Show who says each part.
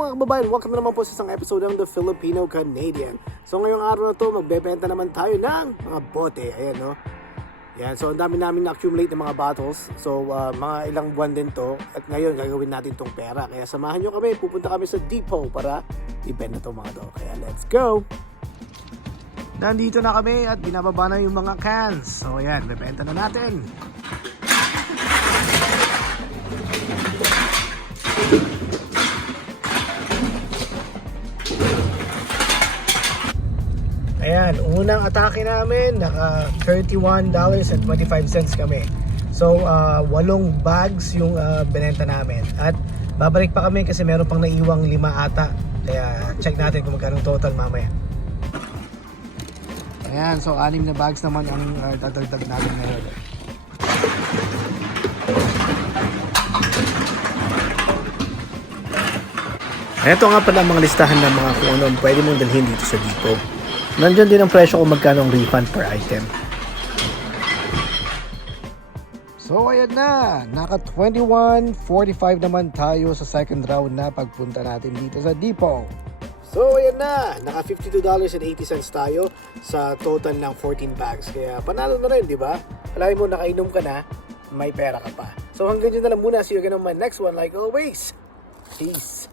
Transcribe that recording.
Speaker 1: mga kababayan, welcome na naman po sa isang episode ng The Filipino Canadian. So ngayong araw na to, magbebenta naman tayo ng mga bote. Ayan no. Yan, so ang dami namin na-accumulate ng mga bottles. So uh, mga ilang buwan din to. At ngayon gagawin natin tong pera. Kaya samahan nyo kami, pupunta kami sa depot para ibenta to mga to. Kaya let's go! Nandito na kami at binababa na yung mga cans. So ayan, bebenta na natin. Ayan, unang atake namin, naka $31.25 kami. So, uh, walong bags yung uh, binenta namin. At babalik pa kami kasi meron pang naiwang lima ata. Kaya check natin kung magkano total mamaya. Ayan, so anim na bags naman ang uh, dadagdag namin ngayon. Ito nga pala ang mga listahan ng mga kung ano pwede mong dalhin dito sa depot. Nandiyan din ang presyo kung magkano ang refund per item. So ayan na, naka 21.45 naman tayo sa second round na pagpunta natin dito sa depot. So ayan na, naka $52.80 tayo sa total ng 14 bags. Kaya panalo na rin, di ba? Alay mo, nakainom ka na, may pera ka pa. So hanggang dyan na lang muna. See you again on my next one like always. Peace.